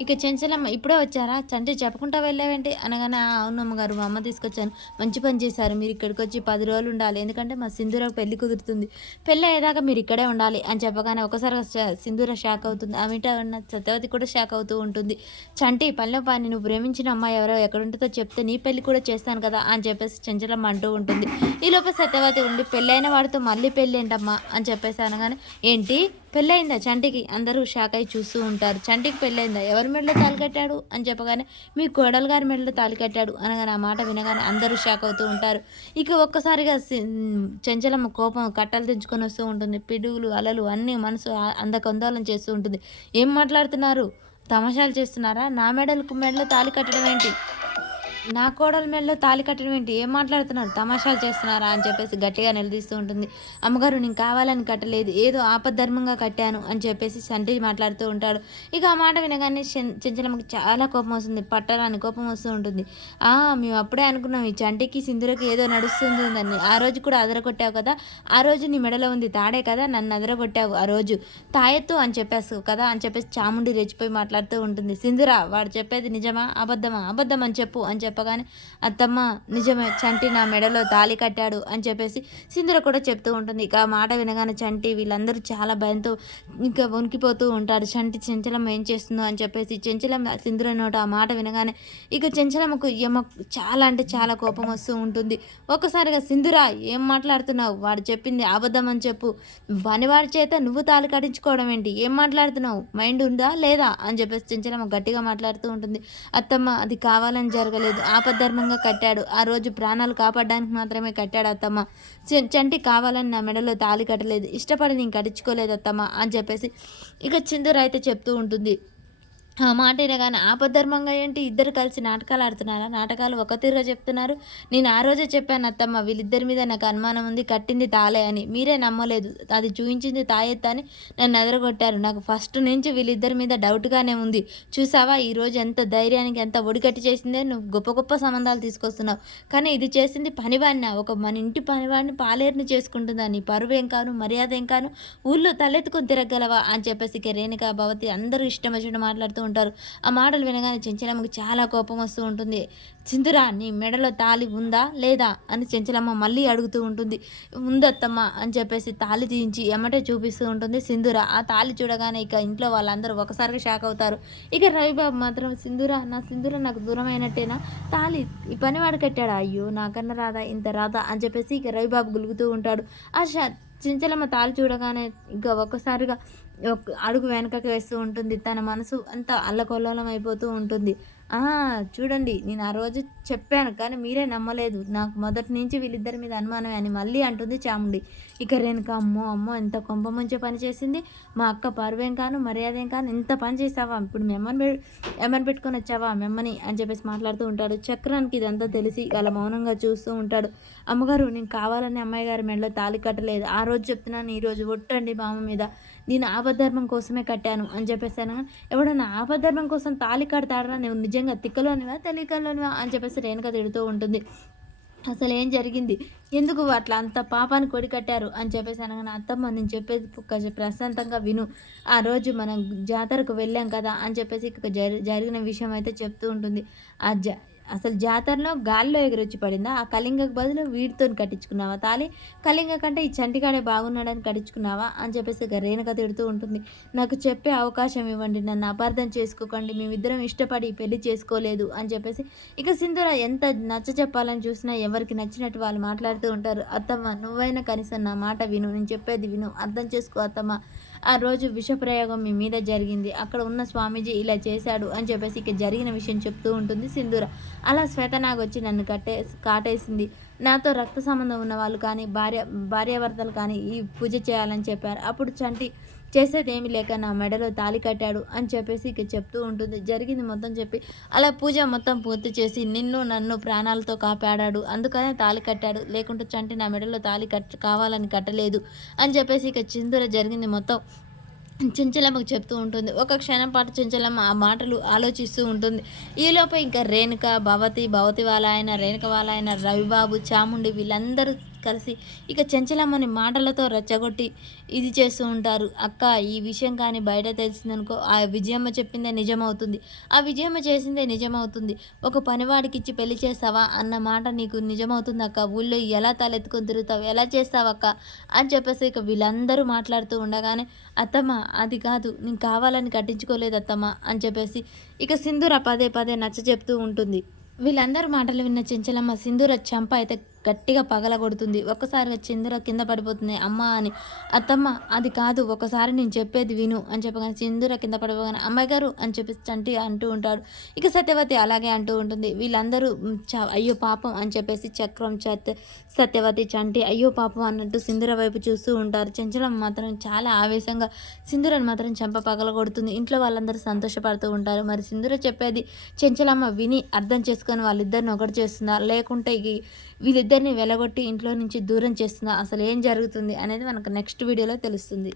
ఇక చెంచలమ్మ ఇప్పుడే వచ్చారా? చంటి చెప్పకుండా వెళ్ళావేంటి? అనగానే అవునమ్మ అవును అమ్మగారు మా అమ్మ తీసుకొచ్చాను. మంచి పని చేశారు. మీరు ఇక్కడికి వచ్చి పది రోజులు ఉండాలి. ఎందుకంటే మా సింధూరకు పెళ్ళి కుదురుతుంది. పెళ్ళి అయ్యేదాకా మీరు ఇక్కడే ఉండాలి అని చెప్పగానే ఒకసారి సింధూర షాక్ అవుతుంది. ఆమెట ఉన్న సత్యవతి కూడా షాక్ అవుతూ ఉంటుంది. చంటి పల్లె పాని నువ్వు ప్రేమించిన అమ్మాయి ఎవరో ఎక్కడుంటుందో చెప్తే నీ పెళ్ళి కూడా చేస్తాను కదా అని చెప్పేసి చెంచలమ్మ అంటూ ఉంటుంది. ఈ లోపల సత్యవతి ఉండి పెళ్ళైన వాడితో మళ్ళీ పెళ్ళి ఏంటమ్మా అని చెప్పేసి అనగానే ఏంటి? పెళ్ళయిందా? చంటికి అందరూ షాక్ అయి చూస్తూ ఉంటారు. చంటికి పెళ్ళయిందా? ఎవరి మెడలో తాలికట్టాడు అని చెప్పగానే మీ కోడలు గారి మెడలో తాలికట్టాడు అనగానే ఆ మాట వినగానే అందరూ షాక్ అవుతూ ఉంటారు. ఇక ఒక్కసారిగా సి- చెంచలమ్మ కోపం కట్టలు తెంచుకొని వస్తూ ఉంటుంది. పిడుగులు అలలు అన్నీ మనసు అందకందోళన చేస్తూ ఉంటుంది. ఏం మాట్లాడుతున్నారు? తమాషాలు చేస్తున్నారా? నా మెడలకు మెడలో తాలి కట్టడం ఏంటి? నా కోడల మెడలో తాలి కట్టడం ఏంటి? ఏం మాట్లాడుతున్నారు? తమాషాలు చేస్తున్నారా? అని చెప్పేసి గట్టిగా నిలదీస్తూ ఉంటుంది. అమ్మగారు నేను కావాలని కట్టలేదు. ఏదో ఆపద్ధర్మంగా కట్టాను అని చెప్పేసి తండ్రి మాట్లాడుతూ ఉంటాడు. ఇక ఆ మాట వినగానే చెంచలమ్మకి చాలా కోపం వస్తుంది. పట్టరాని కోపం వస్తూ ఉంటుంది. ఆ మేము అప్పుడే అనుకున్నాం ఈ చంటికి సింధురకి ఏదో నడుస్తుంది ఉందని ఆ రోజు కూడా అదరగొట్టావు కదా? ఆ రోజు నీ మెడలో ఉంది తాడే కదా? నన్ను అదరగొట్టావు ఆ రోజు. తాయెత్తు అని చెప్పేసి కదా? అని చెప్పేసి చాముండి రెచ్చిపోయి మాట్లాడుతూ ఉంటుంది. సింధురా వాడు చెప్పేది నిజమా? అబద్ధమా? అబద్ధం అని చెప్పు అని చెప్పి చెప్పగానే అత్తమ్మ నిజమే చంటి నా మెడలో తాళి కట్టాడు అని చెప్పేసి సింధుర కూడా చెప్తూ ఉంటుంది. ఇక ఆ మాట వినగానే చంటి వీళ్ళందరూ చాలా భయంతో ఇంకా వణికిపోతూ ఉంటారు. చంటి చెంచలమ్మ ఏం చేస్తుందో అని చెప్పేసి చెంచలమ్మ సింధుర నోట ఆ మాట వినగానే ఇక చెంచలమ్మకు యమ చాలా అంటే చాలా కోపం వస్తూ ఉంటుంది. ఒక్కసారిగా సింధుర ఏం మాట్లాడుతున్నావు? వాడు చెప్పింది అబద్ధం అని చెప్పు. పనివాడి చేత నువ్వు తాళి కట్టించుకోవడం ఏంటి? ఏం మాట్లాడుతున్నావు? మైండ్ ఉందా లేదా? అని చెప్పేసి చెంచలమ్మ గట్టిగా మాట్లాడుతూ ఉంటుంది. అత్తమ్మ అది కావాలని జరగలేదు. ఆపద్ధర్మంగా కట్టాడు. ఆ రోజు ప్రాణాలు కాపాడడానికి మాత్రమే కట్టాడు అత్తమ్మ. చంటి కావాలని నా మెడలో తాళి కట్టలేదు. ఇష్టపడి నేను కట్టించుకోలేదు అత్తమ్మ అని చెప్పేసి ఇక చిందూరు అయితే చెప్తూ ఉంటుంది. మాట వినగానే ఆపద్ధర్మంగా ఏంటి? ఇద్దరు కలిసి నాటకాలు ఆడుతున్నారా? నాటకాలు ఒక తీరుగా చెప్తున్నారు. నేను ఆ రోజే చెప్పాను అత్తమ్మ వీళ్ళిద్దరి మీద నాకు అనుమానం ఉంది కట్టింది తాలే అని. మీరే నమ్మలేదు. అది చూపించింది తాయెత్త అని నన్ను ఎదరగొట్టారు. నాకు ఫస్ట్ నుంచి వీళ్ళిద్దరి మీద డౌట్గానే ఉంది. చూసావా? ఈ రోజు ఎంత ధైర్యానికి ఎంత ఒడికట్టి చేసిందే? నువ్వు గొప్ప గొప్ప సంబంధాలు తీసుకొస్తున్నావు. కానీ ఇది చేసింది పనివాడిన. ఒక మన ఇంటి పనివాడిని పాలేరుని చేసుకుంటుందా? నీ పరువు ఏం కాను? మర్యాద ఏం కాను? ఊళ్ళో తలెత్తుకొని తిరగలవా అని చెప్పేసి రేణుక భవతి అందరూ ఇష్టం వచ్చిన మాట్లాడుతూ ఉంటారు ఆ మాటలు వినగానే చెంచలమ్మకి చాలా కోపం వస్తూ ఉంటుంది. చిందురా నీ మెడలో తాలి ఉందా లేదా అని చెంచలమ్మ మళ్ళీ అడుగుతూ ఉంటుంది. ఉందత్తమ్మ అని చెప్పేసి తాలి తీయించి ఎమ్మటే చూపిస్తూ ఉంటుంది సింధూర. ఆ తాలి చూడగానే ఇక ఇంట్లో వాళ్ళందరూ ఒకసారిగా షాక్ అవుతారు. ఇక రవిబాబు మాత్రం సింధూర నా సింధూర నాకు దూరం అయినట్టేనా తాలి ఈ పనివాడు కట్టాడా? అయ్యో నాకన్నా రాదా? ఇంత రాదా? అని చెప్పేసి ఇక రవిబాబు గులుగుతూ ఉంటాడు. ఆ షా చించలమ్మ తాళి చూడగానే ఇంకా ఒక్కసారిగా అడుగు వెనకకి వేస్తూ ఉంటుంది. తన మనసు అంతా అల్లకొల్లోలం అయిపోతూ ఉంటుంది. చూడండి నేను ఆ రోజు చెప్పాను కానీ మీరే నమ్మలేదు. నాకు మొదటి నుంచి వీళ్ళిద్దరి మీద అనుమానమే అని మళ్ళీ అంటుంది చాముండి. ఇక రేణుక అమ్మో అమ్మో ఎంత కొంప ముంచే పని చేసింది. మా అక్క పరువేం కాను మర్యాదేం కాను ఎంత పని చేసావా? ఇప్పుడు మెమ్మని ఎమ్మని పెట్టుకొని వచ్చావా? మెమ్మని అని చెప్పేసి మాట్లాడుతూ ఉంటాడు. చక్రానికి ఇదంతా తెలిసి అలా మౌనంగా చూస్తూ ఉంటాడు. అమ్మగారు నేను కావాలని అమ్మాయి గారి మెడలో తాళి కట్టలేదు. ఆ రోజు చెప్తున్నాను ఈరోజు ఒట్టండి మామ మీద. నేను ఆపధర్మం కోసమే కట్టాను అని చెప్పేసాను. ఎవడన్నా ఆపధర్మం కోసం తాళి కడతాడరా? నువ్వు నిజంగా తిక్కలోనివా తెలియకలోనివా అని చెప్పేసి రేణుక తిడుతూ ఉంటుంది. అసలు ఏం జరిగింది? ఎందుకు అట్లా అంత పాపాన్ని కొడి కట్టారు? అని చెప్పేసి అనగానే అత్తమ్మ నేను చెప్పేది కొంచెం ప్రశాంతంగా విను. ఆ రోజు మనం జాతరకు వెళ్ళాం కదా అని చెప్పేసి ఇక జరిగిన విషయం అయితే చెప్తూ ఉంటుంది. ఆ జ అసలు జాతరలో గాల్లో ఎగిరొచ్చి పడిందా? ఆ కళింగకు బదులు వీడితో కట్టించుకున్నావా తాలి కళింగ కంటే ఈ చంటికాడే బాగున్నాడని కట్టించుకున్నావా? అని చెప్పేసి రేణుక తిడుతూ ఉంటుంది. నాకు చెప్పే అవకాశం ఇవ్వండి నన్ను అపార్థం చేసుకోకండి మేమిద్దరం ఇష్టపడి పెళ్ళి చేసుకోలేదు అని చెప్పేసి ఇక సింధుర ఎంత నచ్చ చెప్పాలని చూసినా ఎవరికి నచ్చినట్టు వాళ్ళు మాట్లాడుతూ ఉంటారు. అత్తమ్మ నువ్వైనా కనీసం నా మాట విను నేను చెప్పేది విను అర్థం చేసుకో అత్తమ్మ. ఆ రోజు విషప్రయోగం మీ మీద జరిగింది. అక్కడ ఉన్న స్వామీజీ ఇలా చేశాడు అని చెప్పేసి ఇక జరిగిన విషయం చెప్తూ ఉంటుంది సింధూర. అలా శ్వేతనాగ్ వచ్చి నన్ను కట్టే కాటేసింది. నాతో రక్త సంబంధం ఉన్న వాళ్ళు కానీ భార్య భార్యాభర్తలు కానీ ఈ పూజ చేయాలని చెప్పారు. అప్పుడు చంటి చేసేదేమి లేక నా మెడలో తాళి కట్టాడు అని చెప్పేసి ఇక చెప్తూ ఉంటుంది. జరిగింది మొత్తం చెప్పి అలా పూజ మొత్తం పూర్తి చేసి నిన్ను నన్ను ప్రాణాలతో కాపాడాడు. అందుకనే తాళి కట్టాడు. లేకుంటే చంటి నా మెడలో తాళి కట్ కావాలని కట్టలేదు అని చెప్పేసి ఇక చిందుర జరిగింది మొత్తం. చెంచలమ్మకు చెప్తూ ఉంటుంది. ఒక క్షణం పాటు చెంచలమ్మ ఆ మాటలు ఆలోచిస్తూ ఉంటుంది. ఈలోపు ఇంకా రేణుక భవతి భవతి వాళ్ళ ఆయన రేణుక వాళ్ళ ఆయన రవిబాబు చాముండి వీళ్ళందరూ కలిసి ఇక చెంచలమ్మని మాటలతో రెచ్చగొట్టి ఇది చేస్తూ ఉంటారు. అక్క ఈ విషయం కానీ బయట తెలిసిందనుకో ఆ విజయమ్మ చెప్పిందే నిజమవుతుంది. ఆ విజయమ్మ చేసిందే నిజమవుతుంది. ఒక పనివాడికి ఇచ్చి పెళ్ళి చేస్తావా అన్న మాట నీకు నిజమవుతుంది అక్క. ఊళ్ళో ఎలా తలెత్తుకొని తిరుగుతావు ఎలా చేస్తావక్క అని చెప్పేసి ఇక వీళ్ళందరూ మాట్లాడుతూ ఉండగానే అత్తమ్మ అది కాదు నేను కావాలని కట్టించుకోలేదు అత్తమ్మ అని చెప్పేసి ఇక సింధూర పదే పదే నచ్చ చెప్తూ ఉంటుంది. వీళ్ళందరూ మాటలు విన్న చెంచలమ్మ సింధూర చంప అయితే గట్టిగా పగలగొడుతుంది. ఒక్కసారిగా చిందుర కింద పడిపోతుంది. అమ్మ అని. అత్తమ్మ అది కాదు ఒకసారి నేను చెప్పేది విను అని చెప్పగానే సింధూర కింద పడిపోగానే అమ్మాయి గారు అని చెప్పి చంటి అంటూ ఉంటాడు. ఇక సత్యవతి అలాగే అంటూ ఉంటుంది. వీళ్ళందరూ చ అయ్యో పాపం అని చెప్పేసి చక్రం చత్ సత్యవతి చంటి అయ్యో పాపం అన్నట్టు సింధుర వైపు చూస్తూ ఉంటారు. చెంచలమ్మ మాత్రం చాలా ఆవేశంగా సింధురని మాత్రం చెంప పగలగొడుతుంది. ఇంట్లో వాళ్ళందరూ సంతోషపడుతూ ఉంటారు. మరి సింధుర చెప్పేది చెంచలమ్మ విని అర్థం చేసుకొని వాళ్ళిద్దరిని ఒకటి చేస్తుందా? లేకుంటే వీళ్ళిద్దరు ఇద్దరిని వెలగొట్టి ఇంట్లో నుంచి దూరం చేస్తుందా అసలు ఏం జరుగుతుంది అనేది మనకు నెక్స్ట్ వీడియోలో తెలుస్తుంది.